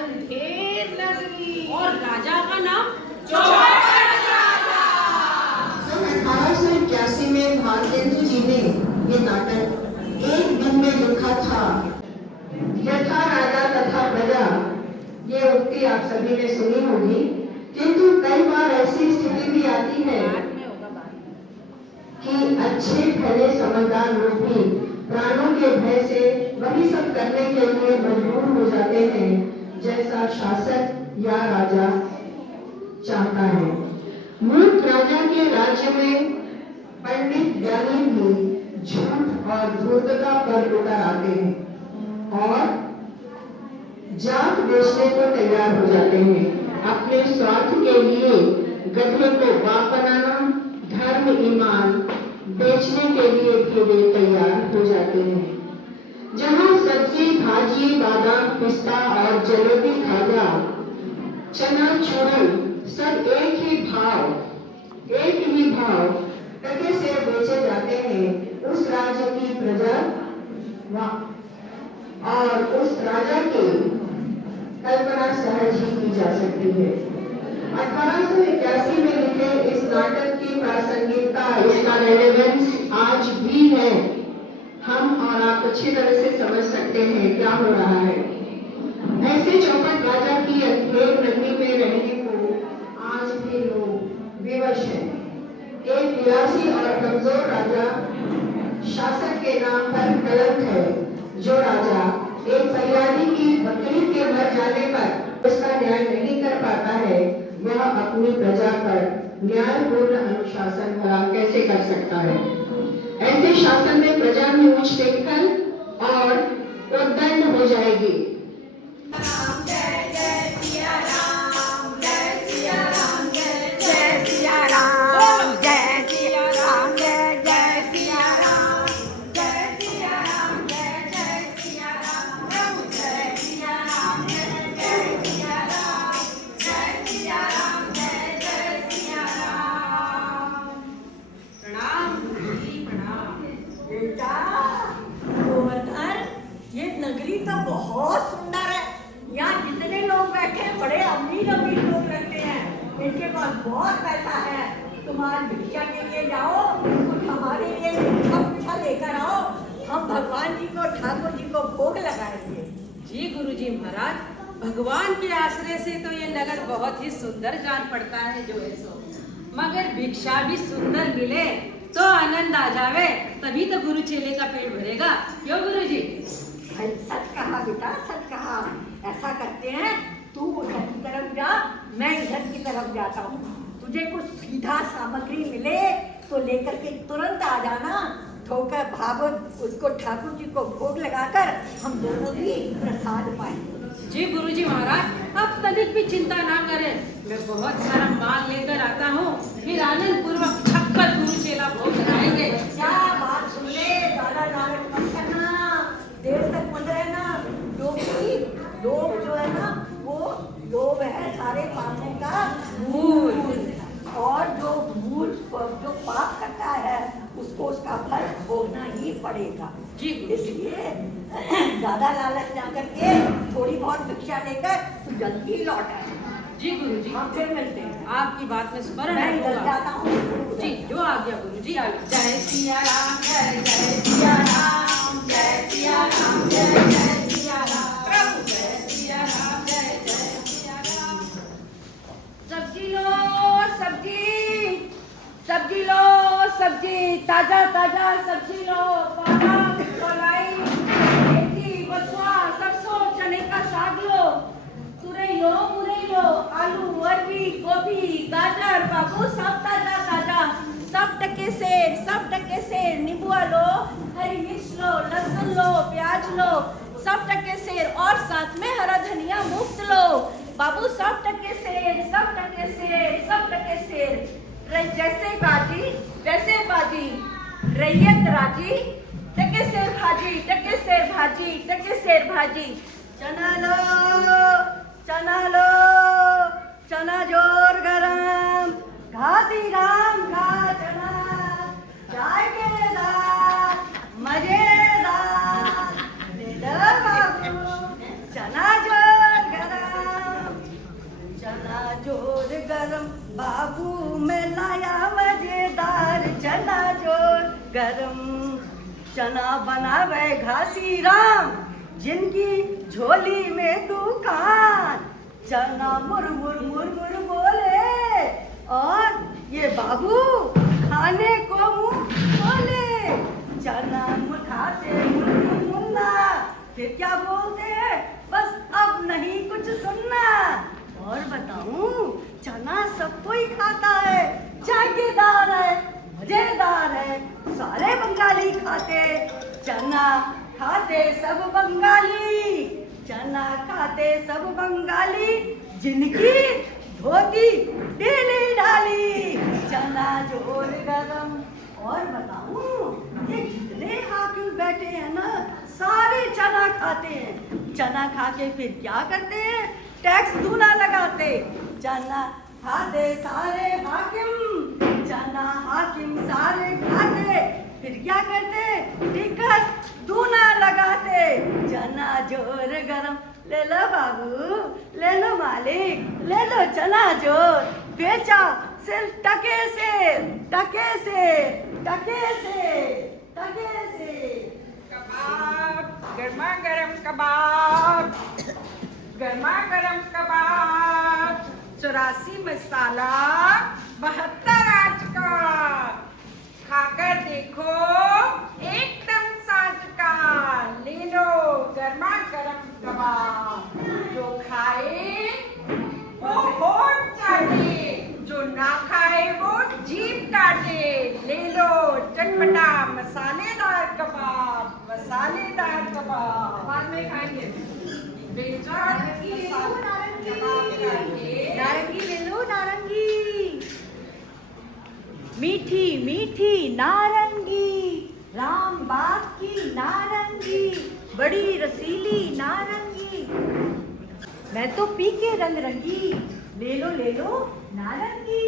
अंधेर नगरी। और राजा का नाम चौपड़ राजा। सन 1881 में भारतेंदु जी ने ये नाटक एक दिन में लिखा था। यथा राजा तथा प्रजा, ये उक्ति आप सभी ने सुनी होगी, किंतु कई बार ऐसी स्थिति भी आती है कि अच्छे भले समझदार लोग भी प्राणों के भय से वही सब करने के लिए मजबूर हो जाते हैं जैसा शासक या राजा चाहता है। मूर्ख राजा के राज्य में पंडित ज्ञानी भी झूठ और धूर्तता पर उतर आते हैं और जात बेचने को तैयार हो जाते हैं। अपने स्वार्थ के लिए गधे को बाप बनाना, धर्म ईमान बेचने के लिए भी वे तैयार हो जाते हैं। जहाँ सब्जी भाजी बादाम पिस्ता और जलेबी खाजा चना चूरन सब एक ही भाव टके से बेचे जाते हैं, उस राज्य की प्रजा और उस राजा की कल्पना सहज ही की जा सकती है। 1881 में लिखे इस नाटक की प्रासंगिकता, इसका रेलेवेंस आज भी है। हम और आप अच्छी तरह से समझ सकते हैं क्या हो रहा है। ऐसे चौपड़ राजा की अंधेर नगरी में रहने को आज भी लोग विवश हैं। एक विलासी और कमजोर राजा शासक के नाम पर कलंक है। जो राजा एक फरियादी की बकरी के मर जाने पर उसका न्याय नहीं कर पाता है, वह अपनी प्रजा पर न्यायपूर्ण अनुशासन भला कैसे कर सकता है। ऐसे शासन में प्रजा भी उच्च देखकर और उद्दंड हो जाएगी। राम जय जय सिया राम, जय सिया राम, जय जय सिया राम, जय सिया राम, जय जय सिया राम, जय सिया राम, जय जय सिया राम, प्रभु जय सिया राम, जय जय सिया राम, जय सिया राम, जय जय सिया राम। प्रणाम गुरुजी प्रणाम। बेटा गोवर्धन, ये नगरी तो बहुत सुंदर है। यहाँ जितने लोग बैठे हैं बड़े अमीर अमीर लोग रहते हैं, इनके पास बहुत पैसा है। तुम आज भिक्षा के लिए जाओ, कुछ हमारे लिए भिक्षा लेकर आओ, हम भगवान जी को ठाकुर जी को भोग लगाएंगे। जी गुरुजी महाराज, भगवान के आश्रय से तो ये नगर बहुत ही सुंदर जान पड़ता है जो है सो, मगर भिक्षा भी सुंदर मिले तो आनंद आ जावे, तभी तो गुरु चेले का पेट भरेगा। क्यों गुरुजी? सच कहा बेटा, सच कहा। ऐसा करते हैं, तू उधर की तरफ जा, मैं इधर की तरफ जाता हूँ। तुझे कुछ सीधा सामग्री मिले तो लेकर के तुरंत आ जाना। ठोकर भागवत उसको ठाकुर जी को भोग लगाकर हम दोनों भी प्रसाद पाएंगे। जी गुरुजी महाराज, अब तनिक भी चिंता ना करें, मैं बहुत सारा माल लेकर आता हूँ, फिर आनंद पूर्वक छप्पर गुरु चेला भोग लगाएंगे। क्या बात सुन ले, ज्यादा लालच मत करना, देर तक मत रहना। लोभ जो है ना, वो लोभ है सारे पापों का मूल, और जो जो पाप करता है उसको उसका फल भोगना ही पड़ेगा। जी इसलिए ज्यादा लालच ना करके थोड़ी बहुत भिक्षा लेकर तू जल्दी लौट आए। जी गुरुजी, हम फिर मिलते हैं। आपकी बात में स्मरण मैं इधर रखूंगा। जाता हूँ। जी जो आ गया गुरुजी आ गया। जय सिया राम, जय जय सिया राम, जय सिया राम, जय जय सिया राम, प्रभु जय सिया राम, जय जय सिया राम। सब्जी लो सब्जी, सब्जी लो सब्जी, ताजा ताजा सब्जी लो, पालक कलाई मेथी बथुआ सरसों चने का साग लो, तुरई लो मुरई लो, आलू अरबी गोभी गाजर बाबू सब ताजा ताजा, सब टके सेर, नींबुआ लो, हरी मिर्च लो, लहसुन लो, प्याज लो, सब टके सेर, और साथ में हरा धनिया मुफ्त लो बाबू, सब टके सेर, सब टके सेर, सब टके सेर। जैसे बाजी वैसे बाजी, रैयत राजी, टके सेर भाजी, टके सेर भाजी, टके सेर भाजी। चना लो चना जोर गरम, घासी राम घा चना, जायकेदार मजेदार, दे दो बाबू चना जोर गरम। चना जोर गरम। चना बनावे घासी राम, जिनकी झोली में दुकान। चना मुर मुर मुर मुर बोले, और ये बाबू खाने को मुंह खोले। चना खाते मुन्ना, फिर क्या बोलते हैं, बस अब नहीं कुछ सुनना। और बताऊं, चना सब कोई खाता है, जायकेदार है, मजेदार है, सारे बंगाली खाते। चना खाते सब बंगाली, चना खाते सब बंगाली, जिनकी धोती ढीली ढाली। चना जोर गरम। और बताऊं, ये जितने हाकिम बैठे हैं ना, सारे चना खाते हैं। चना खा के फिर क्या करते हैं, टैक्स दूना लगाते। चना खाते सारे हाकिम, चना हाकिम सारे खाते, फिर क्या करते, टिकट दूना लगाते। चना जोर गरम। ले लो बाबू, ले लो मालिक, ले लो चना जोर, बेचा सिर्फ टके से, टके से, टके से, टके से। कबाब, गर्मा गर्म कबाब, गर्मा गर्म कबाब, 84 मसाला, 72 आंच का। खाकर देखो एकदम साज का। ले लो गर्मा गर्म कबाब, जो खाए वो होठ चाटे, जो ना खाए वो जीभ काटे। ले लो चटपटा मसालेदार कबाब, मसालेदार कबाब। बाद में खाएंगे। नारंगी ले लो, नारंगी ले लो, नारंगी। मीठी मीठी नारंगी, राम बाग की नारंगी, बड़ी रसीली नारंगी। मैं तो पी के रंग रंगी। ले लो नारंगी।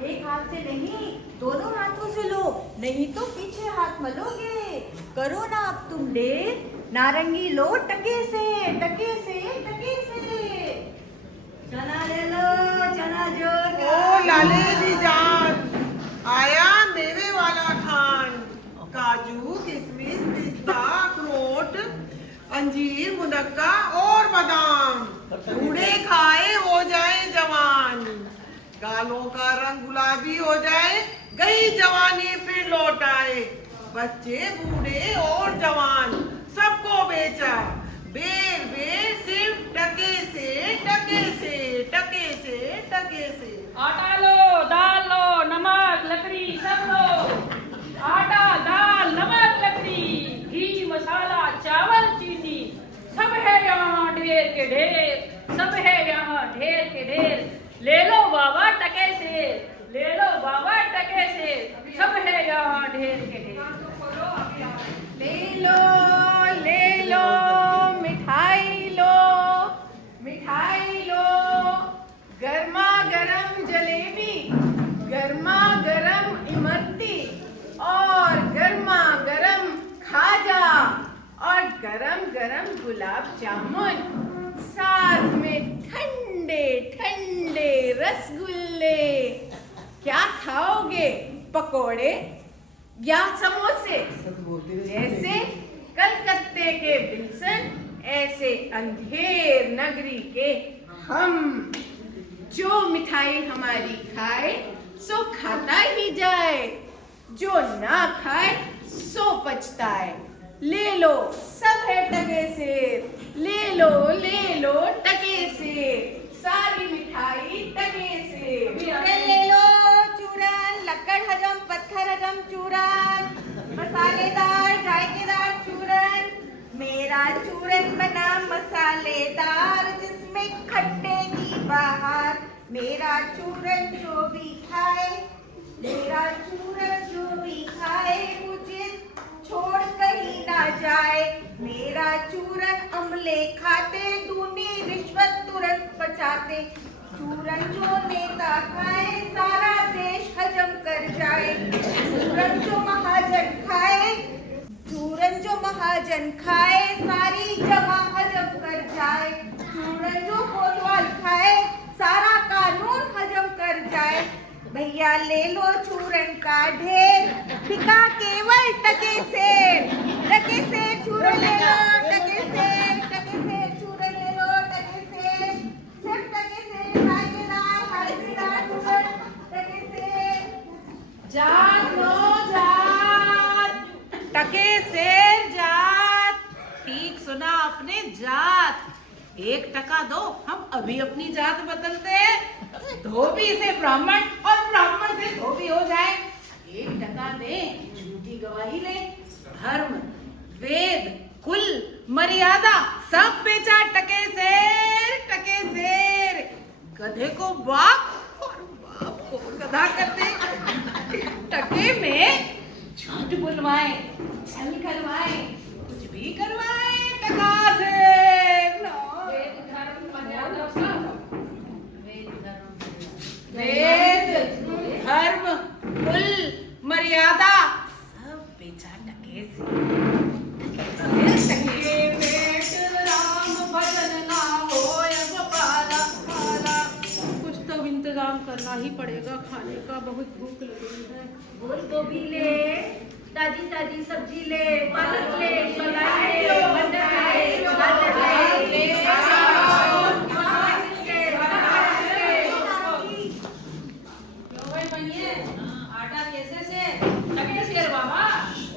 एक हाथ से नहीं, दोनों हाथों से लो, नहीं तो पीछे हाथ मलोगे। करो ना अब तुम देर, नारंगी लो टके से, टके से, टके से। चना ले लो, चना जोर। ओ लाले जी जान, आया मेवे वाला खान। काजू, किशमिश, पिस्ता, अखरोट, अंजीर, मुनक्का और बादाम। बूढ़े खाए हो जाए जवान, गालों का रंग गुलाबी हो जाए, गई जवानी फिर लौट आए। बच्चे, बूढ़े और जवान सबको बेचा, बेर बेर सिर्फ टके से, टके से, टके से, टके से। आटा लो, दाल लो, नमक लकड़ी सब लो। आटा दाल नमक लकड़ी, घी मसाला चावल चीनी, सब है यहाँ ढेर के ढेर, सब है यहाँ ढेर के ढेर। ले लो बाबा टके से, ले लो बाबा टके से, सब है यहाँ ढेर के ढेर। ले लो मिठाई लो, मिठाई लो। गर्मा गर्म जलेबी, गर्मा गर्म इमरती, और गर्मा गर्म खाजा, और गरम गरम गुलाब जामुन, साथ में ठंडे ठंडे रसगुल्ले। क्या खाओगे, पकोड़े या समोसे? जैसे कलकत्ते के विल्सन, ऐसे अंधेर नगरी के हम। जो मिठाई हमारी खाए सो खाता ही जाए, जो ना खाए सो पछताए। ले लो सब है टके से, ले लो टके से, सारी मिठाई टके से। चूरन ले लो, चूरन, लक्कड़ हजम पत्थर हजम चूरन, मसालेदार जायकेदार चूरन। मेरा चूरन बना मसालेदार, जिसमें खट्टे की बहार। मेरा चूरन जो भी खाए, मेरा चूरन जो भी खाए, मुझे छोड़ कहीं ना जाए। मेरा चूरन अमले खाते, दूनी रिश्वत तुरंत बचाते। चूरन जो नेता खाए, सारा देश हजम कर जाए। चूरन जो महाजन खाए, चूरन जो महाजन खाए, सारी जमा हजम कर जाए। चूरन जो कोतवाल खाए, सारा कानून हजम कर जाए। भैया भैया ले लो चूरन का ढेर, बिका केवल टके से चूरन ले लो, टके से चूरन ले लो, टके से सिर्फ टके से हाय सिरा चूरन टके से। जात लो जात, टके शेर जात। ठीक सुना आपने, जात। 1 टका दो, हम अभी अपनी जात बदलते हैं। धोबी से ब्राह्मण और ब्राह्मण से धोबी हो जाए। 1 टका दे, झूठी गवाही ले। धर्म, वेद, कुल, मर्यादा सब बेचा टके शेर। गधे को बाप और बाप को गधा कर दे। टके में झूठ बुलवाए, छल करवाए, कुछ भी करवाए, टका शेर। वेद, धर्म, कुल, मर्यादा सब बेचा टके से। राम भजन ना होय गोपाला पाला। कुछ तो इंतजाम करना ही पड़ेगा, खाने का बहुत भूख लगी है। फूल गोभी ले, ताजी ताजी सब्जी ले, पालक ले, मलाई ले, मटर ले, गाजर ले, आटा कैसे से? टके शेर बाबा।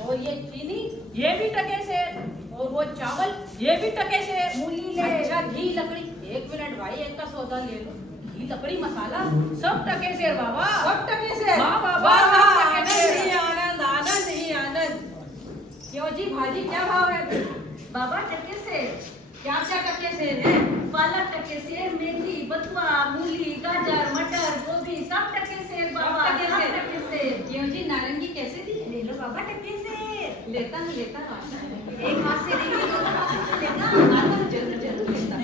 और ये चीनी, ये भी टके शेर। और वो चावल, ये भी टके शेर। मूली ले। अच्छा, घी लकड़ी। 1 मिनट भाई, 1 का सौदा ले लो। घी लकड़ी मसाला सब टके शेर बाबा। सब टके शेर। हाँ बाबा, आनंद ही आनंद। क्यों जी भाजी क्या भाव है? बाबा टके से क्या टके शेर है? पालक टके से, मेथी, बथुआ, मूली, गाजर, मटर, गोभी सब टके से बाबा, सब टके सब से। टके से। क्यों जी नारंगी कैसे दी? ले लो बाबा टके से। लेता हूँ। एक हाथ से नहीं, दोनों हाथों से लेगा। जरूर लेता।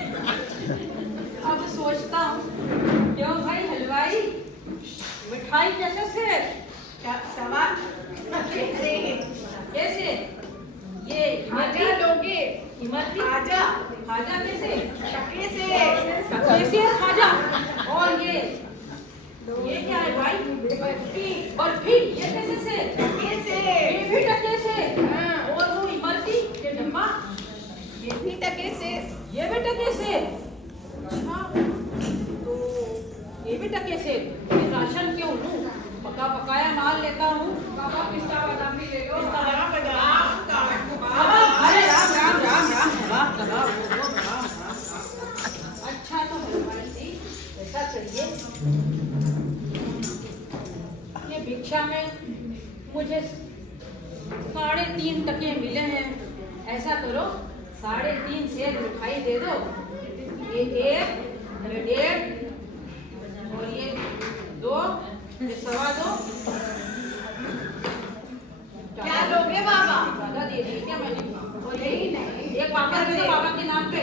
अब सोचता हूँ, क्यों भाई हलवाई, मिठाई कैसे से? क्या सवाल? कैसे? ये खाजा लोगे? इमरती खाजा। खाजा कैसे? टके से खाजा। और ये क्या है भाई? बर्फी। ये कैसे से? टके से। ये भी टके से। और वो इमरती, ये डब्बा, ये भी टके से। ये भी टके से। अच्छा, तो ये भी टके से। ये राशन क्यों लूं? पकाया माल लेता हूँ। बाबा पिस्ता बादाम भी ले लो। अरे राम राम राम राम। अच्छा, तो हलवाई जी ऐसा चाहिए, ये भिक्षा में मुझे 3.5 टके मिले हैं। ऐसा करो, 3.5 सेर मिठाई दे दो। ये 1, ये 1 और ये 2, ये 2.25। क्या लोगे बाबा? ज्यादा दे दी क्या मैंने? और यही नहीं, एक पापा दे दो बाबा के नाम पे।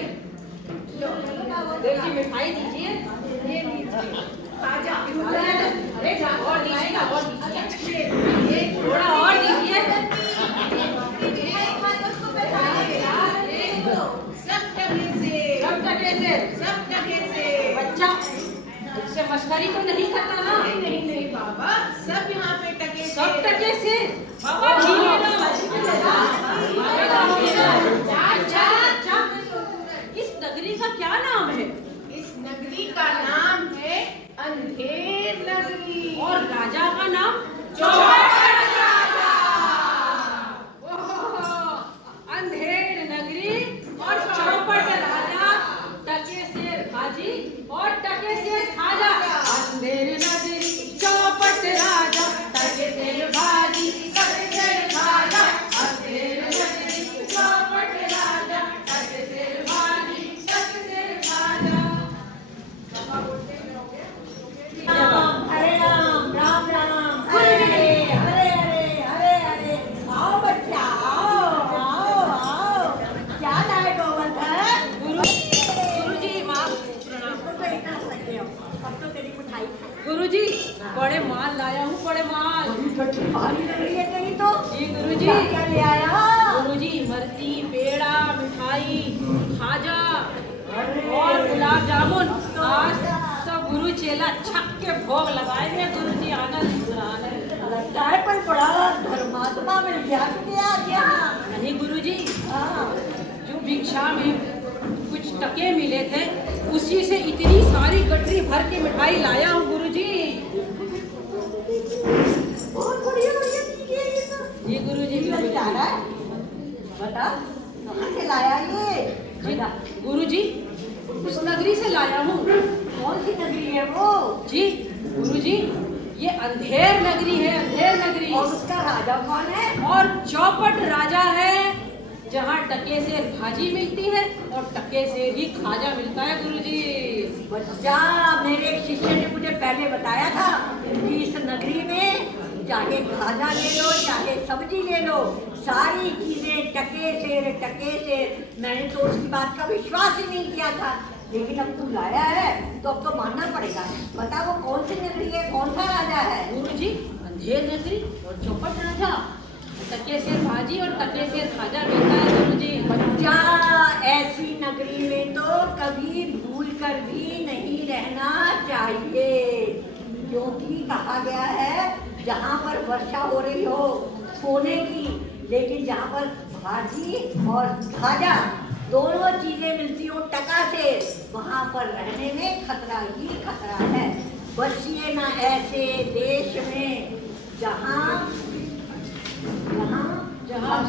देखिए मिठाई दीजिए। ये लीजिए ताजा। अरे और दीजिए, और दीजिए, ये थोड़ा और दीजिए। सब टके से। बच्चा इससे मस्करी तो नहीं करता ना? नहीं बाबा, सब यहाँ पे टके से। सब टके से बाबा। इस नगरी का क्या नाम है? इस नगरी का नाम है अंधेर नगरी। और राजा का नाम? चौपट राजा। अंधेर नगरी और चौपट राजा, टके शेर खाजी और टके शेर खाजा। अंधेर नगरी, चौपट राजा, टके शेर भाजी, टके शेर खाजा। अंधेर नगरी, चौपट राजा, टके शेर भाजी, टके शेर खाजा। हरे राम, राम राम, हरे हरे, हरे हरे, हरे हरे। आओ बच्चा, आओ। क्या लाए गोवर्धन? गुरुजी माफ प्रणाम। इसको तो इतना सही हो। अब तो तेरी मिठाई खाई। गुरुजी बड़े माल लाया हूँ, बड़े माल। भारी लग रही है तेरी तो। जी गुरुजी। क्या ले आया? गुरुजी इमरती, पेड़ा, मिठाई, खाजा और गुलाब जामुन। आज तो गुरुजी चेला छक के भोग लगाएंगे गुरुजी। आनंद आनंद। लगता है कोई बड़ा धर्मात्मा मिल गया कि आज यहाँ। नहीं गुरुजी, हाँ, जो भिक्षा में कुछ टके मिले थे उसी से इतनी सारी गठरी भर के मिठाई लाया हूँ गुरुजी। बहुत बढ़िया बढ़िया चीज़ है ये तो। जी गुरुजी। ये लग जा रहा है। बता कहाँ से लाया ये? जी गुरुजी, उस नगरी से लाया हूँ। कौन सी नगरी है वो? जी गुरुजी, ये अंधेर नगरी है, अंधेर नगरी। और उसका राजा कौन है? और चौपट राजा है, जहाँ टके से भाजी मिलती है और टके से ही खाजा मिलता है गुरुजी। बच्चा, मेरे एक शिष्य ने मुझे पहले बताया था कि इस नगरी में चाहे खाजा ले लो चाहे सब्जी ले लो, सारी चीजें टके से। मैंने तो उसकी बात का विश्वास ही नहीं किया था, लेकिन अब तू लाया है तो अब तो मानना पड़ेगा। बता वो कौन सी नगरी है, कौन सा राजा है? गुरुजी, अंधेर नगरी और चौपट राजा, टके से भाजी और टके से खाजा मिलता है गुरुजी। बच्चा, ऐसी नगरी में तो कभी भूल कर भी नहीं रहना चाहिए, क्योंकि कहा गया है जहाँ पर वर्षा हो रही हो सोने की, लेकिन जहाँ पर भाजी और खाजा दोनों चीजें मिलती हो टका से, वहाँ पर रहने में खतरा ही खतरा है। बसिए ना ऐसे देश में जहाँ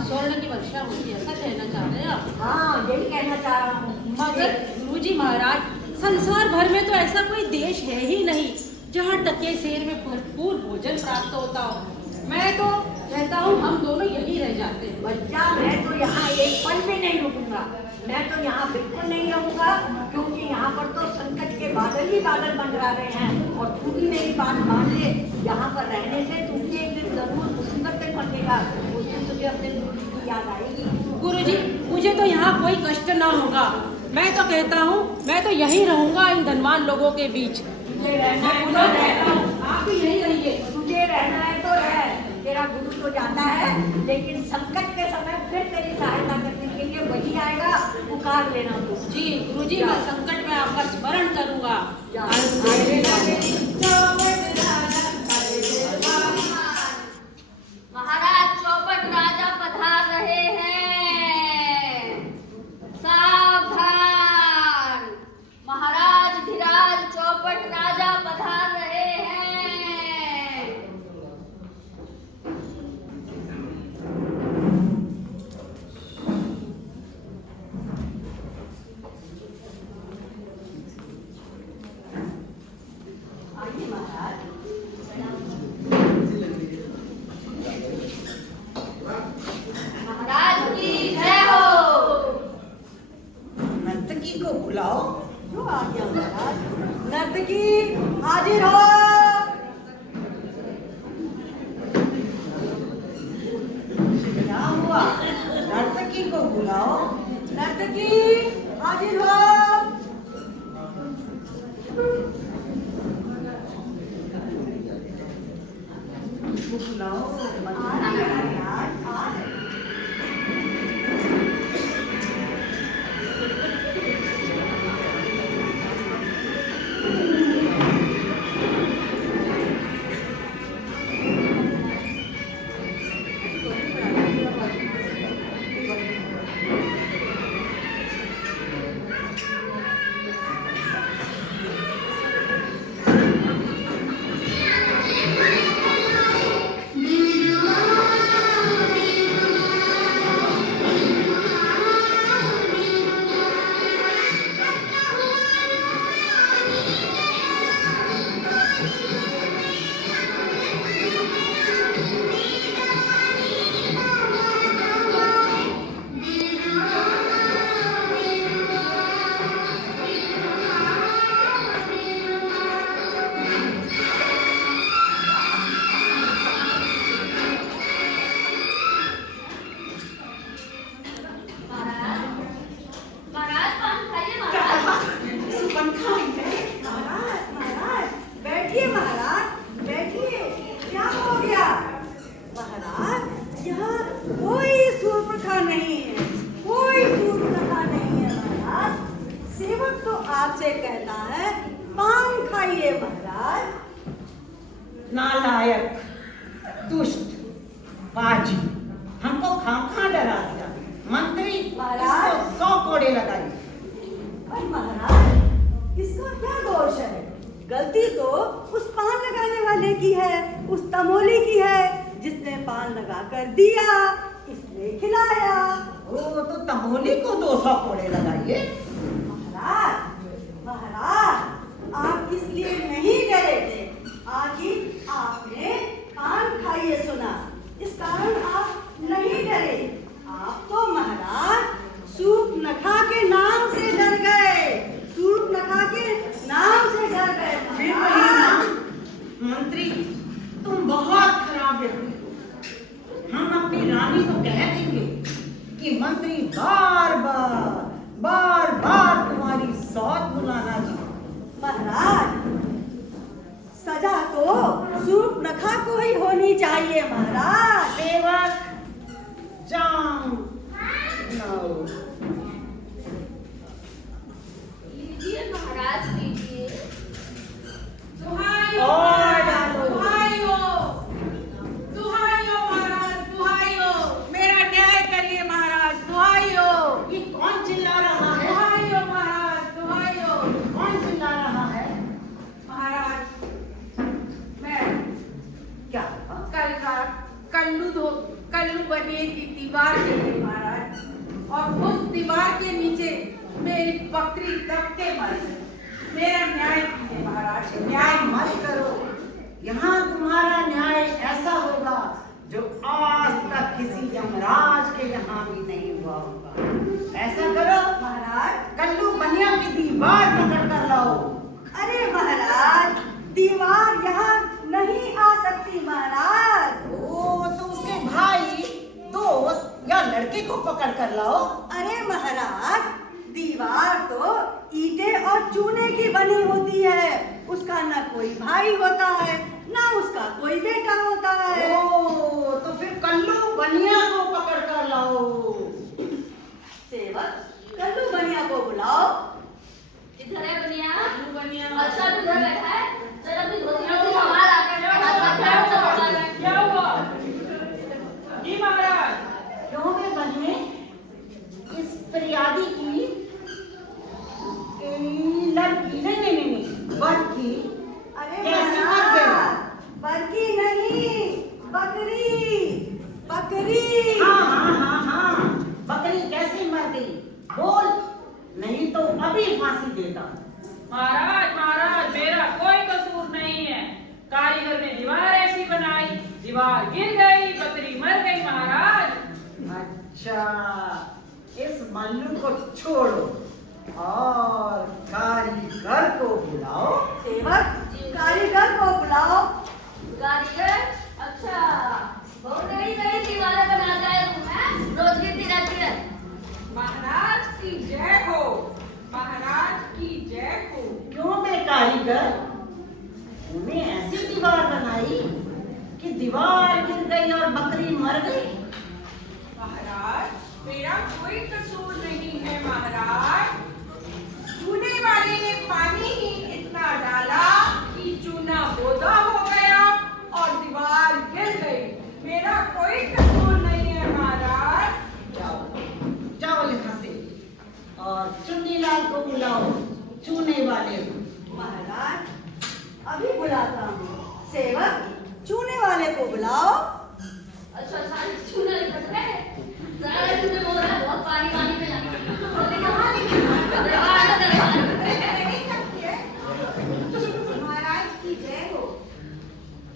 स्वर्ण की वर्षा होती है, ऐसा कहना चाह रहे हैं आप? हाँ, यही कहना चाह रहा हूँ। मगर गुरुजी महाराज, संसार भर में तो ऐसा कोई देश है ही नहीं जहाँ टके सेर में भरपूर भोजन प्राप्त होता हो। मैं तो कहता हूँ हम दोनों यही रह जाते हैं। बच्चा, मैं तो यहाँ एक पल भी नहीं रुकूंगा, मैं तो यहाँ बिल्कुल नहीं रहूंगा, क्योंकि यहाँ पर तो संकट के बादल ही बादल मंडरा रहे हैं। और तू भी मेरी बात मान ले, यहाँ पर रहने से तू भी एक दिन जरूर मुसीबत में फंसेगा, उस दिन तुझे अपने गुरु की याद आएगी। गुरुजी, मुझे तो यहाँ कोई कष्ट ना होगा। मैं तो कहता हूँ मैं तो यहीं रहूंगा इन धनवान लोगों के बीच। तुझे रहना है तो रह, आप भी यहीं रहिए। तुझे रहना है तो रह, तेरा गुरु तो जाता है, लेकिन संकट के समय फिर तेरी सहायता करने के लिए वही आएगा, पुकार लेना तू। जी गुरुजी, मैं संकट में आपका स्मरण करूंगा। महाराज चौपट राजा पधार रहे हैं, सावधान। महाराज धीराज चौपट राजा पधार रहे हैं। आइए महाराज। महाराज की जय हो। नर्तकी को बुलाओ। जो आ गया महाराज। नर्तकी हाजिर हो। क्या हुआ? नर्तकी को बुलाओ। नर्तकी हाजिर हो। बुलाओ। Did you नालायक, दुष्ट, पाजी, हमको खामखा डरा दिया। मंत्री, इसको 100 कोड़े लगाइए। पर महाराज, इसका क्या दोष है? गलती तो उस पान लगाने वाले की है, उस तमोली की है, जिसने पान लगा कर दिया, इसने खिलाया। ओ तो तमोली को 200 कोड़े लगाइए। महाराज, महाराज, आप इसलिए नहीं डरे थे, आखिर आपने पान खाइए सुना, इस कारण आप नहीं डरे। आप तो महाराज सूर्पनखा के नाम से डर गए, सूर्पनखा के नाम से डर गए। फिर वही नाम। मंत्री, तुम बहुत खराब व्यक्ति हो। हम अपनी रानी को कह देंगे कि मंत्री बार बार तुम्हारी सौत बुलाना चाहते। महाराज, सजा तो सूर्पनखा को ही होनी चाहिए महाराज। सेवक, जाम लो। लीजिए महाराज, लीजिए। दुहाइयो और डालो। दुहाइयो, दुहाइयो महाराज, दुहाइयो, मेरा न्याय करिए महाराज, दुहाइयो। ये कौन चिल्ला रहा है? दुहाइयो महाराज, दुहाइयो। कौन चिल्ला रहा है? महाराज, मैं क्या? कल रात कल्लू बनिए की दीवार गिरी महाराज, और उस दीवार के नीचे मेरी बकरी दब के मर गई। मेरा न्याय कीजिए महाराज, न्याय मत करो। यहाँ तुम्हारा न्याय ऐसा होगा जो आज तक किसी यमराज के यहाँ भी नहीं हुआ होगा। ऐसा करो, महाराज, कल्लू बनिया की दीवार पकड़ कर लाओ। अरे महाराज, दीवार यहाँ नहीं आ सकती महाराज। ओ तो उसके भाई, दोस्त या लड़के को पकड़ कर लाओ। अरे महाराज, दीवार तो ईंटें और चूने की बनी होती है, उसका ना कोई भाई होता है, ना उसका कोई बेटा होता है। ओ तो फिर कल्लू बनिया को पकड़ कर लाओ। सेवक, कल्लू बनिया को बुलाओ। इधर है बनिया। बनिया। अच्छा, तू इधर बैठा है? चल अपनी धोतियों को संभाल आकर क्या हुआ? जी महाराज। क्यों बे बनिए, इस फरियादी की लड़की नहीं बल्कि अरे कैसी मर महाराज, गई? बरकी नहीं, बकरी, बकरी। हाँ, बकरी कैसे मर गई? बोल, नहीं तो अभी फांसी देता। महाराज, मेरा कोई कसूर नहीं है। कारीगर ने दीवार ऐसी बनाई, दीवार गिर गई, बकरी मर गई महाराज। अच्छा, इस मल्लू को छोड़ो और कारीगर को बुलाओ। सेवक, कारीगर को बुलाओ। कारीगर? अच्छा, बहुत नई दीवारें बना जाए रोज गिरती रहती है। महाराज की जय हो, महाराज की जय हो। क्यों बे कारीगर, तूने ऐसी दीवार बनाई कि दीवार गिर गई और बकरी मर गई? महाराज, मेरा कोई कसूर नहीं है महाराज। चूने वाले ने पानी ही इतना डाला कि चूना बोदा हो गया और दीवार गिर गई। मेरा कोई कसूर नहीं है महाराज। जाओ यहाँ से और चुन्नीलाल को बुलाओ, चूने वाले को। महाराज, अभी बुलाता हूँ। सेवक, चूने वाले को बुलाओ। अच्छा, सारे चूने निकल गए। सारे चूने बोल रहे हैं, बहुत पानी में लगा। महाराज की जय हो।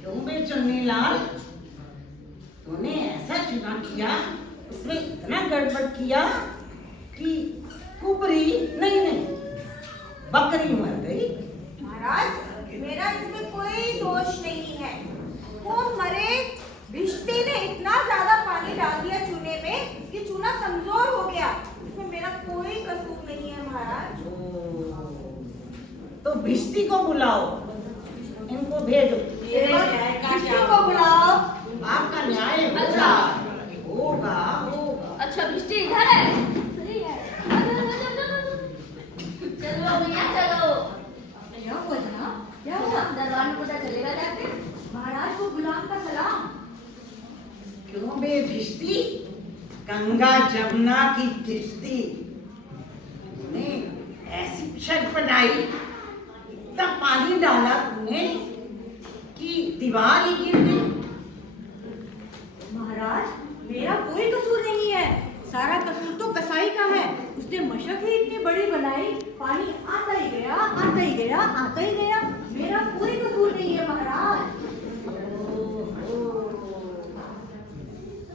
क्यों बे चुन्नीलाल, तूने ऐसा चुनाव किया, उसमें इतना गड़बड़ किया कि कुबरी नहीं बकरी मर गई। महाराज, मेरा इसमें कोई दोष नहीं है। वो मरे, भिश्ती ने इतना ज्यादा पानी डाल दिया चूने में कि चूना कमजोर हो गया। इसमें मेरा कोई कसूर नहीं है महाराज। तो भिश्ती को बुलाओ, इनको भेजो। किसी को बुलाओ। आपका न्याय होगा। अच्छा, बिस्टी इधर है। सही है। चलो भैया, चलो। क्या हुआ जनाब? क्या हुआ? दरबार में पता चलेगा जाके। महाराज को गुलाम का सलाम। क्यों बे भिश्ती, गंगा जमुना की किश्ती तूने ऐसी छत बनाई, इतना पानी डाला तूने कि दीवार ही गिर गई। महाराज, मेरा कोई कसूर नहीं है, सारा कसूर तो कसाई का है। उसने मशक ही इतनी बड़ी बनाई, पानी आता ही गया, आता ही गया, आता ही गया। मेरा कोई कसूर नहीं है महाराज।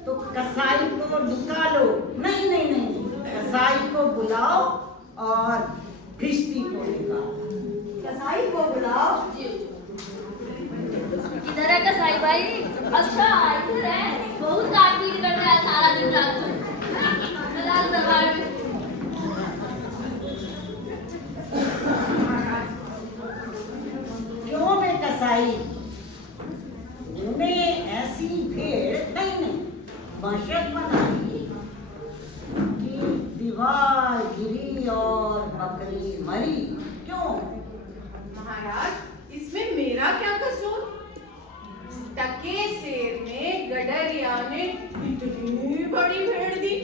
तो कसाई को निकालो। नहीं नहीं नहीं, कसाई को बुलाओ और भिश्ती को निकालो। कसाई को बुलाओ। किधर है कसाई भाई? अच्छा इधर है। बहुत काटपीट करता है सारा दिन रात को। दलाल दरबार में। क्यों बे कसाई, तूने ऐसी भेड़ नहीं मशक बनाई कि दीवार गिरी और बकरी मरी? क्यों? महाराज, इसमें मेरा क्या कसूर? टके शेर ने गडरिया ने इतनी बड़ी भेड़ दी,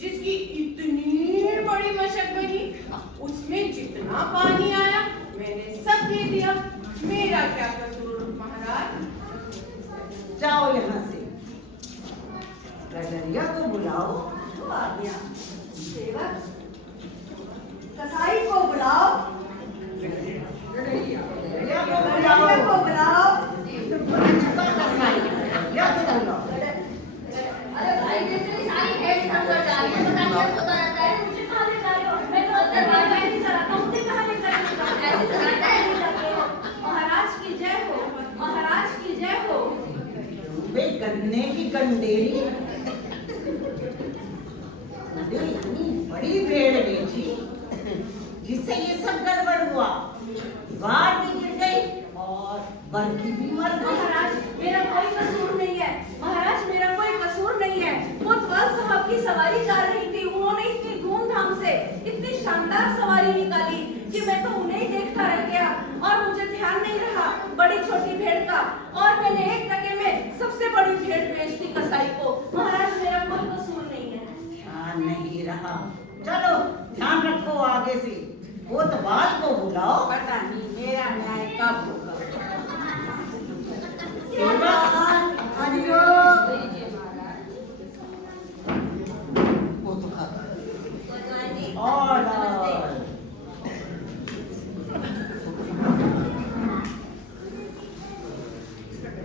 जिसकी इतनी बड़ी मशक बनी, उसमें जितना पानी आया मैंने सब दे दिया। मेरा क्या कसूर महाराज? जाओ यहाँ से, गडरिया को बुलाओ। तो आ गया सेवक। कसाई को बुलाओ। गडरिया को गडरिया बुलाओ। को बुलाओ। कसाई गडरिया को बुलाओ। अरे भाई इतनी सारी भेड़ इधर उधर जा रही है, पता नहीं क्या होता रहता है। मुझे कहाँ ले जा रहे हो? मैं तो दरबार में नहीं चलाता हूँ, मुझे कहाँ ले जा रहे हो? ऐसे चलाता है नहीं जाते हो। महाराज की जय हो, महाराज की जय हो। बे गन्ने की गंडेरी, तूने इतनी बड़ी भेड़ बेची जिससे ये सब गड़बड़ हुआ। दीवार भी गिर गई और बरकी भी मर गई। महाराज, मेरा कोई कसूर नहीं है। महाराज, मेरा कोई कसूर नहीं है। कोतवाल साहब की सवारी जा रही थी, उन्होंने इतनी धूमधाम से इतनी शानदार सवारी निकाली कि मैं तो उन्हें ही देखता रह गया और मुझे ध्यान नहीं रहा बड़ी छोटी भेड़ का, और मैंने एक टके में सबसे बड़ी भेड़ बेच दी कसाई को। महाराज, मेरा कोई कसूर नहीं है। ध्यान नहीं रहा, चलो ध्यान रखो आगे से। कोतवाल को बुलाओ। पता नहीं मेरा न्याय कब होगा।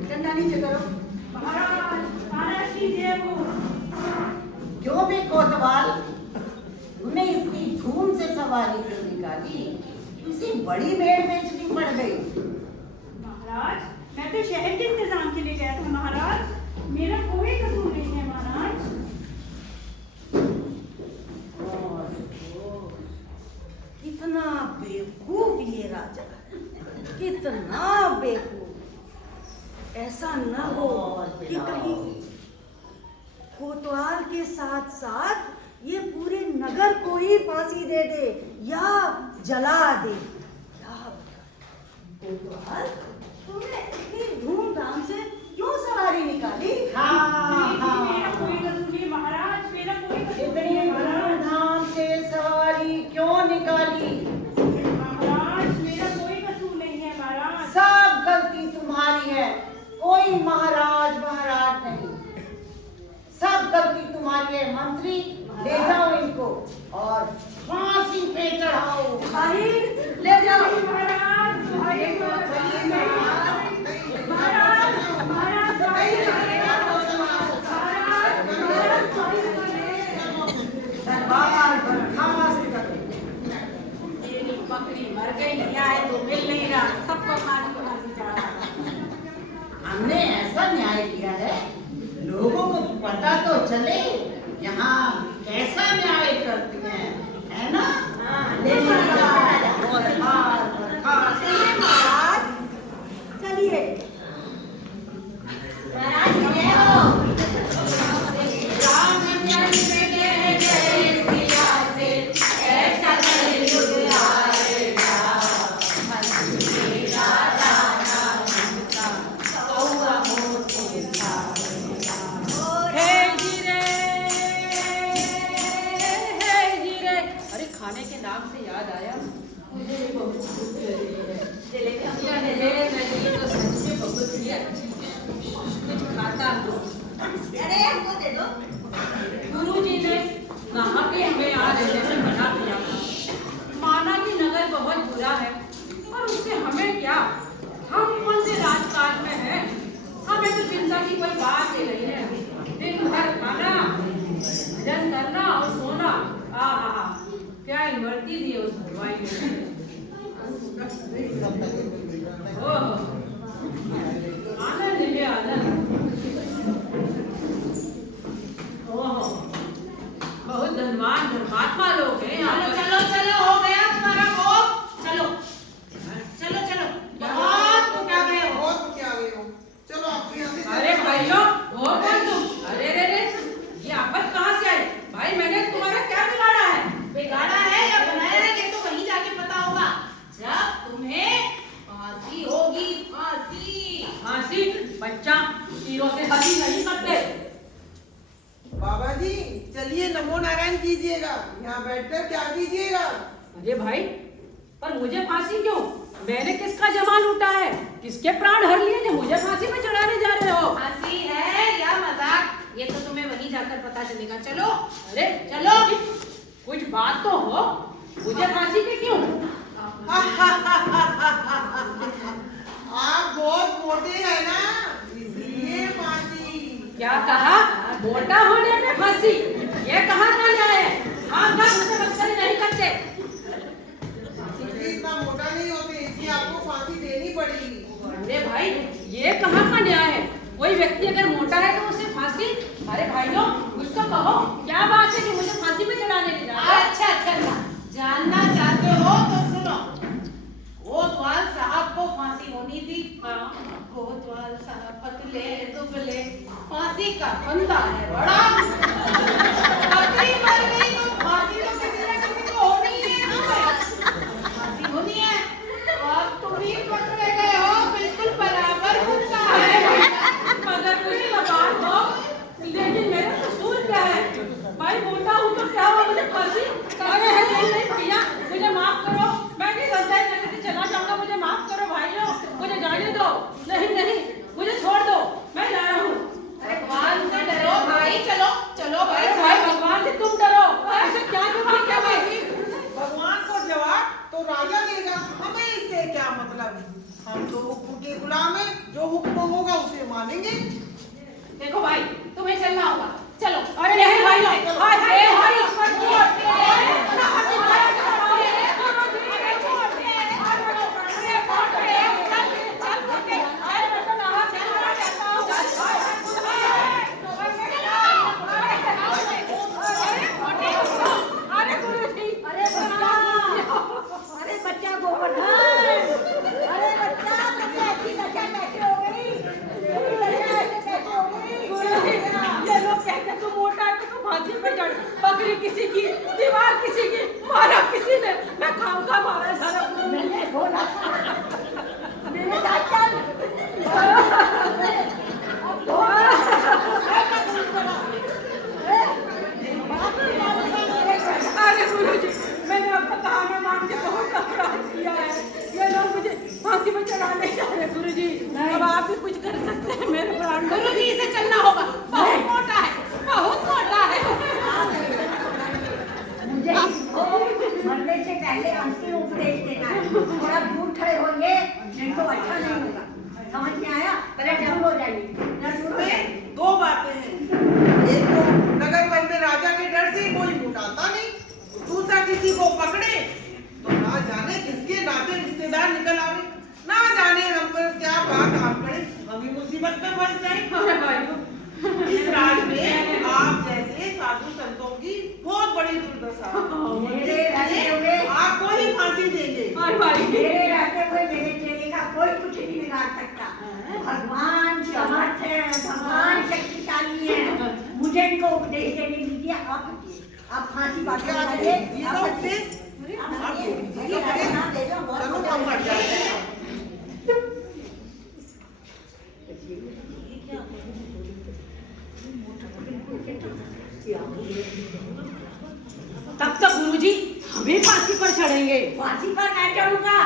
डंडा नीचे करो। क्यों भी कोतवाल, तूने इसकी धूम से सवारी क्यों निकाली? उसे बड़ी भेड़ बेचनी पड़ गई। महाराज, मैं तो शहर के इंतजाम के लिए गया था महाराज, मेरा कोई कसूर नहीं है महाराज। कितना बेवकूफ ये राजा, कितना बेवकूफ। ऐसा न हो कि कहीं कोतवाल के साथ साथ ये पूरे नगर को ही फांसी दे दे या जला दे। क्या कोतवाल, तुमने इतनी धूमधाम से क्यों सवारी निकाली? मेरा कोई कसूर नहीं महाराज, मेरा कोई इतनी धूमधाम से सवारी क्यों निकाली? महाराज, मेरा कोई कसूर नहीं है महाराज। सब गलती तुम्हारी है, कोई महाराज महाराज नहीं, सब गलती तुम्हारी है। मंत्री, ले जाओ इनको और फांसी पे चढ़ाओ। साहिब, ले जाओ महाराज। दरबार बर्खास्त करो। मेरी बकरी मर गई, न्याय तो मिल नहीं रहा, सबको फांसी चढ़ा। हमने ऐसा न्याय किया है, लोगों को पता तो चले यहाँ कैसा न्याय करते हैं, है ना? चलिए चलिए नमो नारायण कीजिएगा, यहाँ बैठकर क्या कीजिएगा। अरे भाई, पर मुझे फांसी क्यों? मैंने किसका जमा लूटा है? किसके प्राण हर लिए जो मुझे फांसी पे चढ़ाने जा रहे हो? हंसी है या मजाक, ये तो तुम्हें वहीं जाकर पता चलेगा। चलो। अरे चलो, कुछ बात तो हो, मुझे फांसी पे क्यों? आप बहुत मोटे हैं ना, इसलिए फांसी। क्या कहा? मोटा होने पे फांसी? ये कहाँ का न्याय है? हाँ, मुझसे मस्करी नहीं करते। इतना मोटा नहीं होते, इसलिए आपको फांसी देनी पड़ेगी। अरे भाई, ये कहाँ का न्याय है? कोई व्यक्ति अगर मोटा है तो उसे फांसी? अरे भाइयों, कुछ तो कहो, क्या बात है कि मुझे फांसी पे चढ़ाने ले जा रहे हो? अच्छा, जानना चाहते हो तो सुनो। कोतवाल साहब को फांसी होनी थी। हाँ। कोतवाल साहब पतले दुबले, फांसी का फंदा है बड़ा। बकरी मर गई तो फांसी तो किसी न किसी को होनी है। फांसी होनी है। और तुम ही पकड़े गए हो, बिल्कुल बराबर मुद्दा है। मगर मुझे बता दो, लेकिन मेरा कसूर क्या है? भाई मोटा हूँ तो क्या हुआ, मुझे फांसी? अरे नहीं भैया, मुझे माफ करो, मैं भी गंदा जगह से चला जाऊंगा, मुझे माफ करो भाइयों, मुझे जाने दो। नहीं, मुझे छोड़ दो, मैं जा रहा हूँ। अरे भगवान से डरो भाई, चलो चलो भाई। अरे भाई, भगवान से तुम डरो, ऐसे क्या जवाब क्या भाई? भगवान को जवाब तो राजा देगा, हमें इससे क्या मतलब। हम तो हुक्म के गुलाम हैं, जो हुक्म होगा उसे मानेंगे। देखो भाई, तुम्हें चलना होगा, चलो। अरे नहीं भाइयों, भाई इस पर अरे बच्चा गोवर्धन, अरे बच्चा कैसी दशा कैसे हो गई? तेरी दशा ऐसे कैसे हो गई? ये लोग कहते हैं तू मोटा है तो तू फांसी पे चढ़। बकरी किसी की, दीवार किसी की, मारा किसी ने, मैं खाऊंगा मारा सारा। मैंने बोला मेरे साथ चल। अरे गुरुजी, मैंने आपका बहाना मान के बहुत अपराध किया है। ये लोग मुझे फांसी पे चढ़ाने जा रहे हैं। गुरुजी, अब आप भी कुछ कर सकते हैं मेरे प्राण। गुरुजी से चलना होगा, बहुत मोटा है, बहुत मोटा है। मुझे इसको मरने से पहले अंतिम उपदेश देना है। थोड़ा दूर खड़े होंगे, नहीं तो अच्छा नहीं होगा। समझ में आया? पहले डर हो जाएंगे। इसमें दो बातें हैं, एक तो नगर वन में राजा के डर से कोई मुटाता नहीं, दूसरा किसी को पकड़े तो ना जाने किसके नाते रिश्तेदार निकल आवे, ना जाने हम पर क्या बात आ पड़े, हम ही मुसीबत में फंस जाए। अरे भाइयों, इस राज में आप जैसे साधु संतों की बहुत बड़ी दुर्दशा है। मेरे रहते हुए आपको ही फांसी देंगे। अरे भाई, मेरे रहते हुए मेरे चेले का कोई कुछ नहीं बिगाड़ सकता। भगवान समर्थ है, भगवान शक्तिशाली है। मुझे इनको उपदेश देने दीजिए। आप फांसी बांटने वाले, ये तो उपदेश चलो हम मर जाएंगे। तब तक गुरुजी हमें फांसी पर चढ़ेंगे। फांसी पर मैं चढ़ूंगा।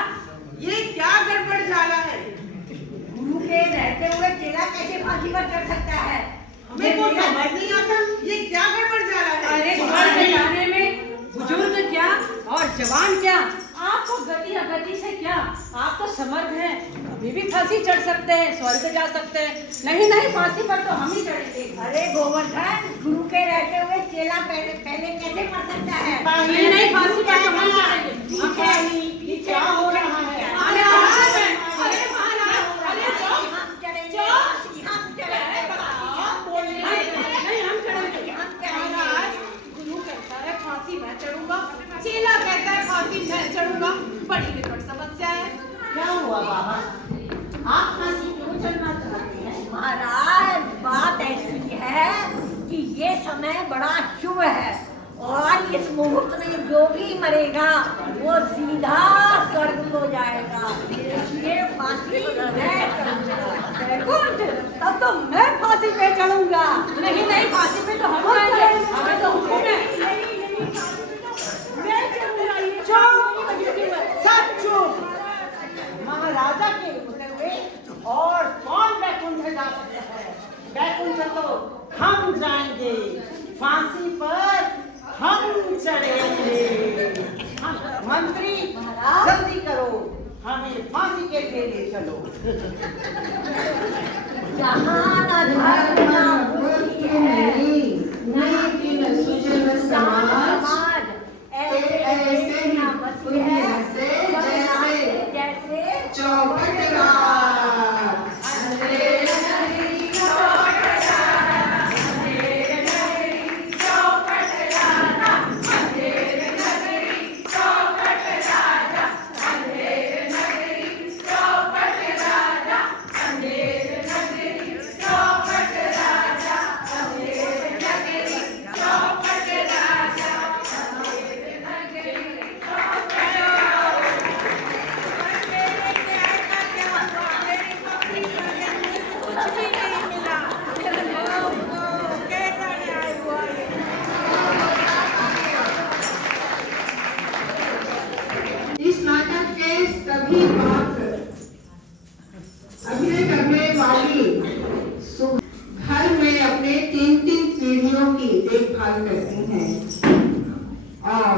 ये क्या गड़बड़ झाला है? गुरु के रहते हुए चेला कैसे फांसी पर चढ़ सकता है? हमें को समझ नहीं आता, ये क्या गड़बड़ झाला है? अरे घर में जाने में बुजुर्ग क्या और जवान क्या, आपको गति अगति से क्या, आप तो समर्थ हैं, कभी भी फांसी चढ़ सकते हैं, स्वर्ग जा सकते हैं। नहीं, फांसी पर तो हम ही चढ़ेंगे। अरे गोवर्धन, गुरु के रहते हुए चेला पहले कैसे मर सकता है? नहीं, फांसी पर तो हम चढ़ेंगे। पीछे क्या हो रहा है? अरे महाराज, अरे महाराज, अरे हम चढ़ेंगे, हम चढ़ेंगे। नहीं, हम चढ़ेंगे। महाराज, गुरु कहता है फांसी मैं चढ़ूंगा, चेला कहता है फांसी मैं चढ़ूंगा, बड़ी विकट समस्या है। क्या हुआ बाबा? आप फांसी क्यों चढ़ना चाहते हैं? महाराज, बात ऐसी है कि ये समय बड़ा शुभ है और इस मुहूर्त में जो भी मरेगा वो सीधा स्वर्ग को जाएगा। इसलिए फांसी मैं चढ़ूंगा। तब तो मैं फांसी पे चढ़ूंगा। नहीं, फांसी पे तो हम जाएंगे। हमें तो हम जाएंगे, फांसी पर हम चढ़ेंगे। मंत्री जल्दी करो, हमें फांसी के ढेले चलो। जहाँ न धर्म न बुद्धि है, नीति न सुजन समाज, ऐसे ही बसी है जैसे चौखट रात। इस नाटक के सभी पात्र अभिनय करने वाली घर में अपने 3-3 पीढ़ियों की देखभाल करती हैं और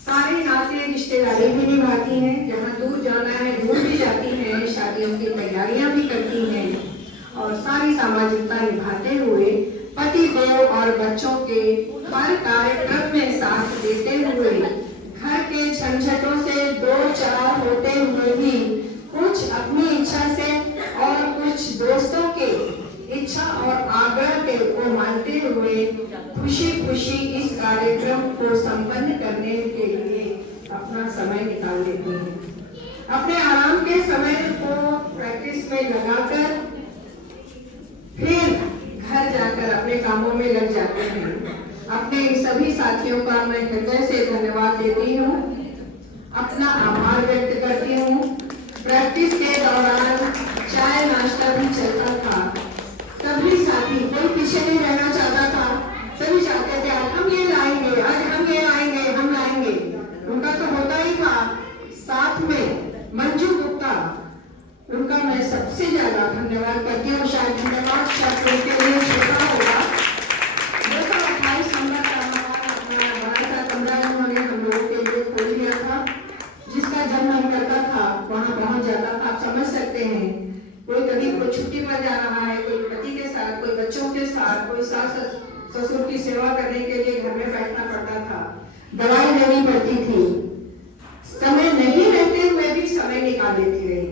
सारे नाते रिश्तेदारी भी निभाती हैं। जहाँ दूर जाना है दूर भी जाती हैं, शादियों की तैयारियां भी करती हैं और सारी सामाजिकता निभाते हुए पति देव और बच्चों के हर कार्यक्रम में साथ देते हुए घर के झंझटों से दो चार होते हुए भी कुछ अपनी इच्छा से और कुछ दोस्तों के इच्छा और आग्रह को मानते हुए खुशी खुशी इस कार्यक्रम को संपन्न करने के लिए अपना समय निकाल लेती हैं। अपने आराम के समय को प्रैक्टिस में लगाकर फिर घर जाकर अपने कामों में लग जाते हैं। अपने सभी साथियों का मैं हृदय से धन्यवाद देती हूँ, अपना आभार व्यक्त करती हूँ। प्रैक्टिस के दौरान चाय नाश्ता भी चलता था। सभी साथी, कोई पीछे नहीं रहना चाहता था, सभी चाहते थे आज हम ये लाएंगे, आज हम ये लाएंगे, हम लाएंगे। उनका तो होता ही था। साथ में मंजू गुप्ता, उनका मैं सबसे ज्यादा धन्यवाद करती हूँ। शायद धन्यवाद शब्द उनके लिए छोटा होगा। 228 नंबर का हमारा अपना बड़ा सा कमरा उन्होंने हम लोगों के लिए खोल दिया था, जिसका जब मन करता था वहाँ पहुँच जाता था। आप समझ सकते हैं, कोई कभी कोई छुट्टी पर जा रहा है, कोई पति के साथ, कोई बच्चों के साथ, कोई सास ससुर की सेवा करने के लिए घर में बैठना पड़ता था, दवाई लेनी पड़ती थी। समय नहीं रहते हुए भी समय निकाल देती रही।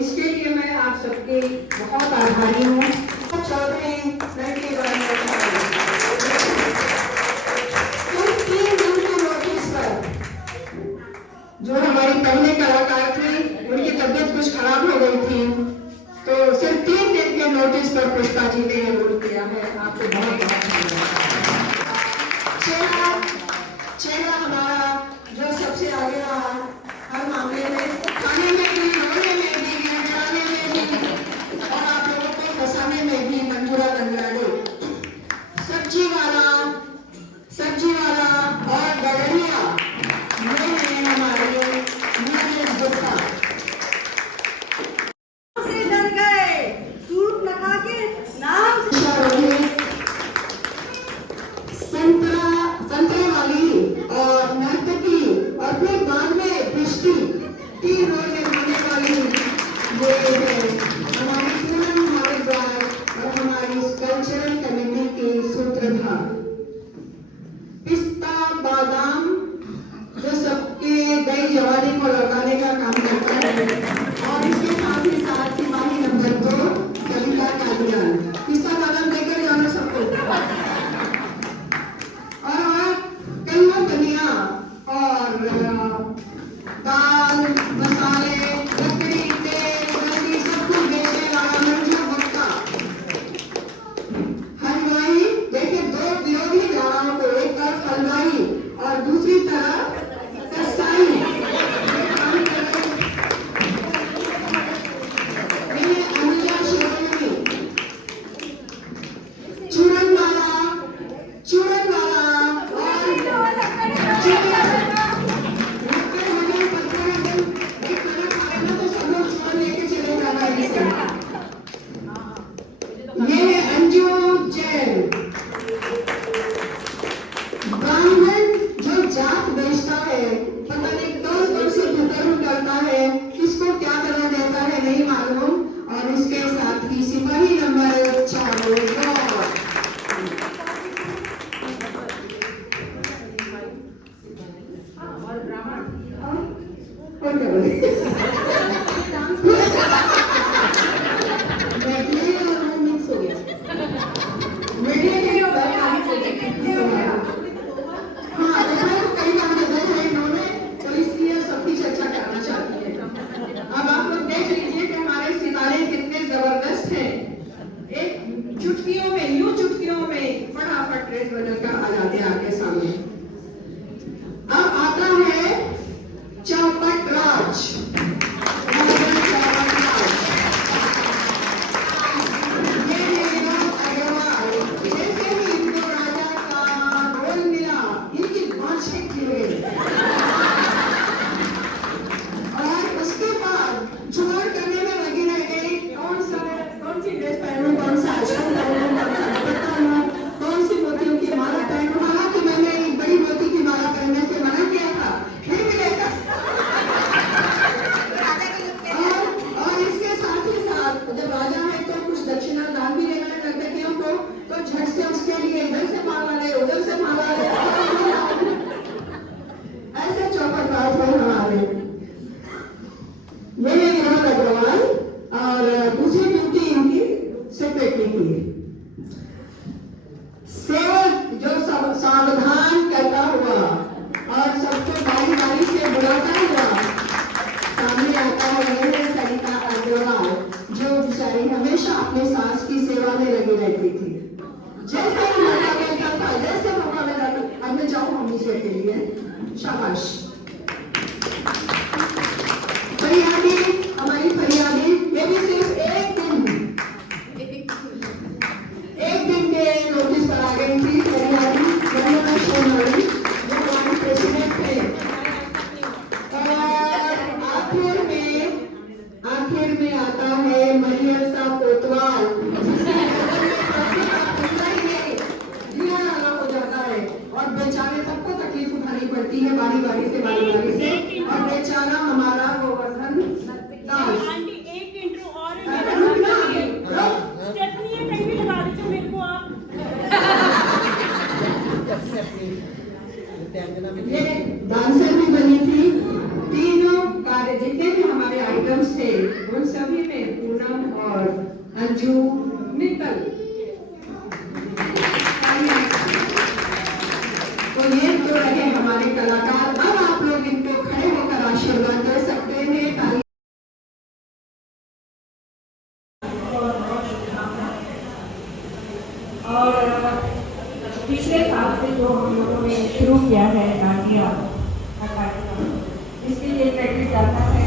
इसके लिए मैं आप सबके बहुत आभारी हूँ। चौधरी लड़की उन 3 दिन के नोटिस पर जो हमारी पहले कलाकार थी, उनकी तबीयत कुछ खराब हो गई थी, तो सिर्फ 3 दिन के नोटिस पर पुष्पा जी ने रोल किया है। आपको बहुत बहुत धन्यवाद। चेहरा हमारा जो सबसे आगे रहा हर मामले में, खाने में भी, रोने में भी, गिड़गिड़ाने में भी और आप लोगों को फंसाने में भी मंजूरा गंगराडे। सब्जी वाला और गडरिया ये हैं हमारे नीरज गुप्ता। से डर गए, सूट लगा के नाम से संतरे वाली और नर्तकी और फिर बाद में दृष्टि 3 रोल निभाने वाली ये है हमारी पूनम भारद्वाज और हमारी कल्चर प्रेस बनाकर आ जाते हैं आपके सामने। अब आता है चौपट राज। सावधान करता हुआ और सबको बारी बारी से बुलाता हुआ सामने आता है सरिता अग्रवाल, जो बेचारी हमेशा अपने सास की सेवा में लगी रहती थी। जैसे ही मौका मिलता था, जैसे मौका मिलता था, अब मैं जाऊँ मम्मी से के लिए। शाबाश। फरियादी, हमारी फरियादी, ये भी सिर्फ एक दिन के नोटिस पर आ गई थी। फरियादी वंदना सोनाली, जो हमारी प्रेसिडेंट थे। आखिर में आता है मरियम सा कोतवाल, हो जाता है और बेचारे सबको तकलीफ उठानी पड़ती है बारी बारी से और बेचारा हमारा गोवर्धन दास। आंटी एक इंट्रो और स्टेपनी है, कहीं भी लगा दीजिए मेरे को आप। ये डांसर भी बनी थी। तीनों कार्य जितने भी हमारे आइटम्स थे उन सभी में पूनम और अंजू मित्तल। तो ये तो रहे हमारे कलाकार। अब आप लोग इनको खड़े होकर आशीर्वाद कर सकते हैं। ताली। और पिछले साल से जो हम लोगों ने शुरू किया है डांडिया का कार्यक्रम, इसके लिए क्रेडिट जाता है,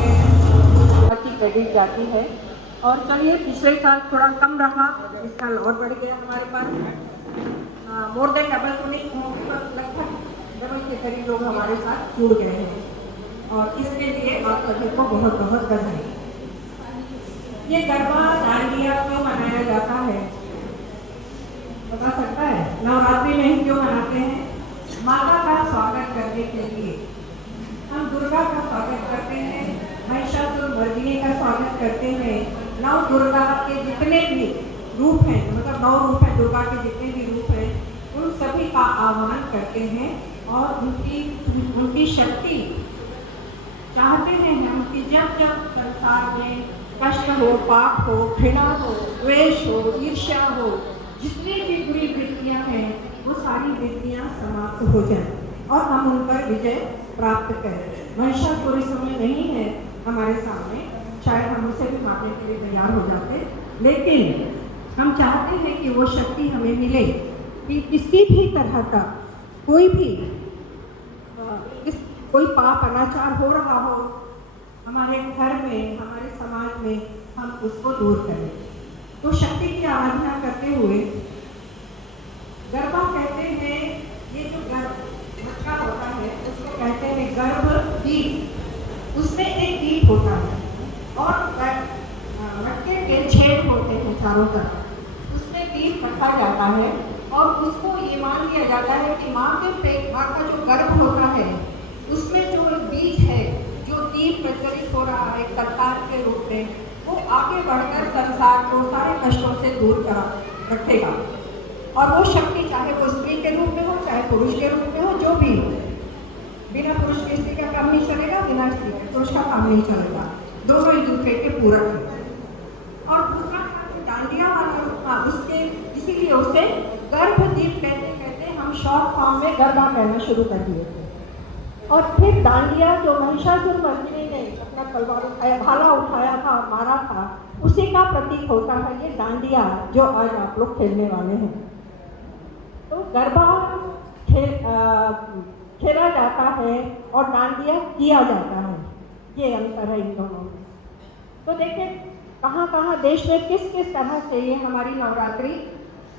क्रेडिट जाती है। और चलिए पिछले साल थोड़ा कम रहा, इस साल और बढ़ गया हमारे पास। मोर देन डबल तो नहीं, लगभग डबल के करीब लोग हमारे साथ जुड़ गए हैं और इसके लिए आप सभी को बहुत बहुत बधाई। ये गरबा डांडिया क्यों मनाया जाता है बता सकता है? नवरात्रि में ही क्यों मनाते हैं? माता का स्वागत करने के लिए। हम दुर्गा का स्वागत करते हैं, महिषासुरमर्दिनी का स्वागत करते हैं। नव दुर्गा के जितने भी रूप हैं, मतलब 9 रूप हैं दुर्गा के जितने भी रूप हैं, उन सभी का आह्वान करते हैं और उनकी शक्ति चाहते हैं हम कि जब जब संसार में कष्ट हो, पाप हो, घृणा हो, द्वेष हो, ईर्ष्या हो, जितनी भी बुरी वृत्तियां हैं वो सारी वृत्तियां समाप्त हो जाएं और हम उन पर विजय प्राप्त करें। महिषासुर इस समय नहीं है हमारे सामने, शायद हम उसे भी मारने के लिए तैयार हो जाते, लेकिन हम चाहते हैं कि वो शक्ति हमें मिले कि किसी भी तरह का कोई भी कोई पाप अनाचार हो रहा हो हमारे घर में, हमारे समाज में, हम उसको दूर करें। तो शक्ति की आराधना करते हुए गरबा कहते हैं, ये जो मटका होता है उसको कहते हैं गर्भ दीप। उसमें एक दीप होता है और मटके के छेद होते हैं चारों तरफ, उसमें दीप रखा जाता है और उसको ये मान लिया जाता है कि माँ के पेट, माँ का जो गर्भ होता है उसमें जो बीज है, जो दीप प्रज्वलित हो रहा है कतार के रूप में, वो आगे बढ़कर संसार को सारे कष्टों से दूर रखेगा। और वो शक्ति चाहे वो स्त्री के रूप में हो, चाहे पुरुष के रूप में हो, जो भी हो, बिना पुरुष के स्त्री का काम नहीं चलेगा, बिना स्त्री के पुरुष का काम नहीं चलेगा, दोनों एक दूसरे के पूरक हैं। और दूसरा डांडिया वाला रूपा, उसके इसीलिए उसे गर्भदीप कहते कहते हम शॉर्ट फॉर्म में गरबा कहना शुरू कर दिए थे। और फिर डांडिया जो महिषासुरमर्दिनी ने अपना तलवार उठाया, भाला उठाया था, मारा था, उसी का प्रतीक होता है ये डांडिया जो आज आप लोग खेलने वाले हैं। तो तो गरबा खेला जाता है और डांडिया किया जाता है, ये अंतर है इन दोनों में। तो देखिए कहाँ कहाँ देश में किस किस तरह से ये हमारी नवरात्रि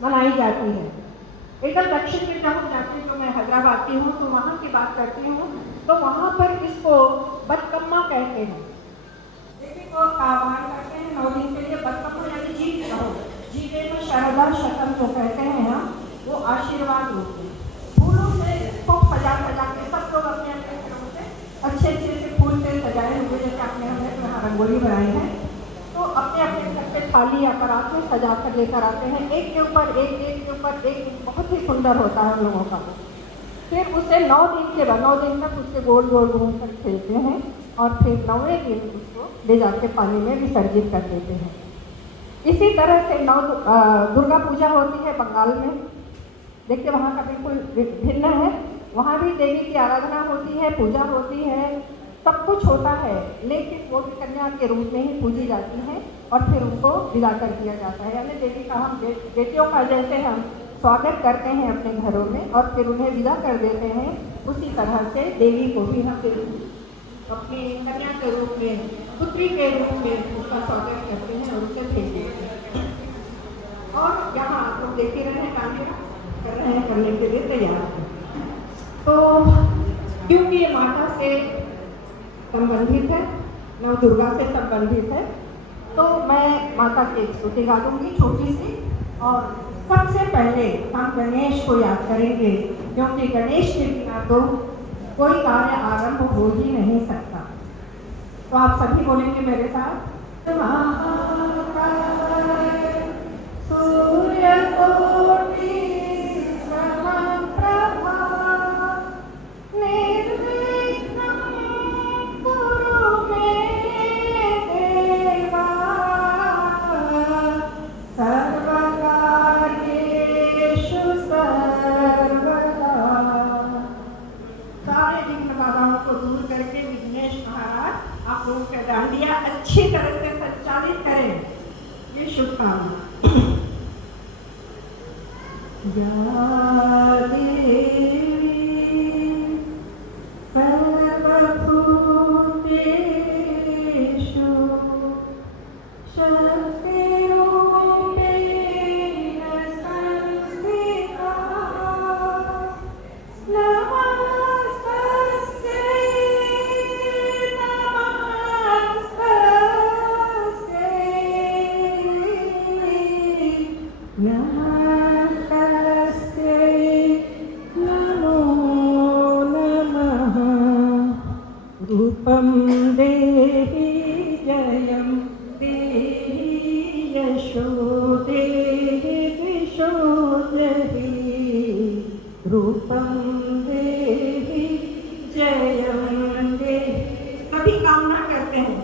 मनाई जाती है। एकदम दक्षिण में जब हम जाते हैं, तो मैं हैदराबाद की हूँ तो वहाँ की बात करती हूँ, तो वहाँ पर इसको बतकम्मा कहते हैं। देखिए वो आह्वान करते हैं 9 दिन के लिए, बतकम्मा यानी जीत रहो, जीते में शरदा शतम जो कहते हैं हम, वो आशीर्वाद होते हैं। फूलों से खूब सजा के सब लोग अपने अपने घरों से अच्छे अच्छे से फूल से सजाए हुए, जैसे आपने हमने यहाँ रंगोली बनाई है, तो अपने अपने घर पे थाली या परात में सजा कर लेकर आते हैं, एक के ऊपर एक, बहुत ही सुंदर होता है हम लोगों का। फिर उसे 9 दिन तक उसके गोल गोल घूम कर खेलते हैं और फिर 9वें दिन उसको ले जाके पानी में विसर्जित कर देते हैं। इसी तरह से दुर्गा पूजा होती है बंगाल में। देखिए वहाँ का बिल्कुल भिन्न है, वहाँ भी देवी की आराधना होती है, पूजा होती है, सब कुछ होता है, लेकिन वो भी कन्या के रूप में ही पूजी जाती हैं और फिर उनको विदा कर दिया जाता है। यानी देवी का हम बेटियों का जैसे हम स्वागत करते हैं अपने घरों में और फिर उन्हें विदा कर देते हैं, उसी तरह से देवी को भी हम अपनी कन्या के रूप में, पुत्री के रूप में उसका स्वागत करते हैं और उसे भेज देते हैं। और यहाँ आप लोग देख ही रहे हैं, डांडिया कर रहे हैं, करने के लिए तैयार हैं। तो क्योंकि ये माता से संबंधित है, नव दुर्गा से संबंधित है, तो मैं माता की एक स्तुति गा दूंगी छोटी सी। और सबसे पहले हम गणेश को याद करेंगे, क्योंकि गणेश के बिना तो कोई कार्य आरंभ हो ही नहीं सकता। तो आप सभी बोलेंगे मेरे साथ, सूर्य कोटि समप्रभा निर्विघ्नं कुरु मे देवा सर्वकार्येषु सर्वदा। सारे विघ्न बाधाओं को दूर करके विघ्नेश महाराज आप लोगों का डांडिया अच्छी तरह से संचालित करें, ये शुभकामना। या देवी सर्वभूतेषु शक्तिरूपेण संस्थिता रूपं देहि जयं देहि यशो देहि दिशो देहि रूपं देहि जयं देहि। सभी कामना करते हैं,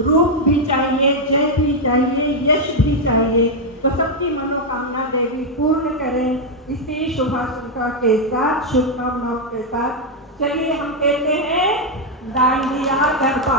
रूप भी चाहिए, जय भी चाहिए, यश भी चाहिए, तो सबकी मनोकामना देवी पूर्ण करें। इसी शुभाशंका के साथ, शुभकामनाओं के साथ चलिए हम कहते हैं डांडिया गरबा।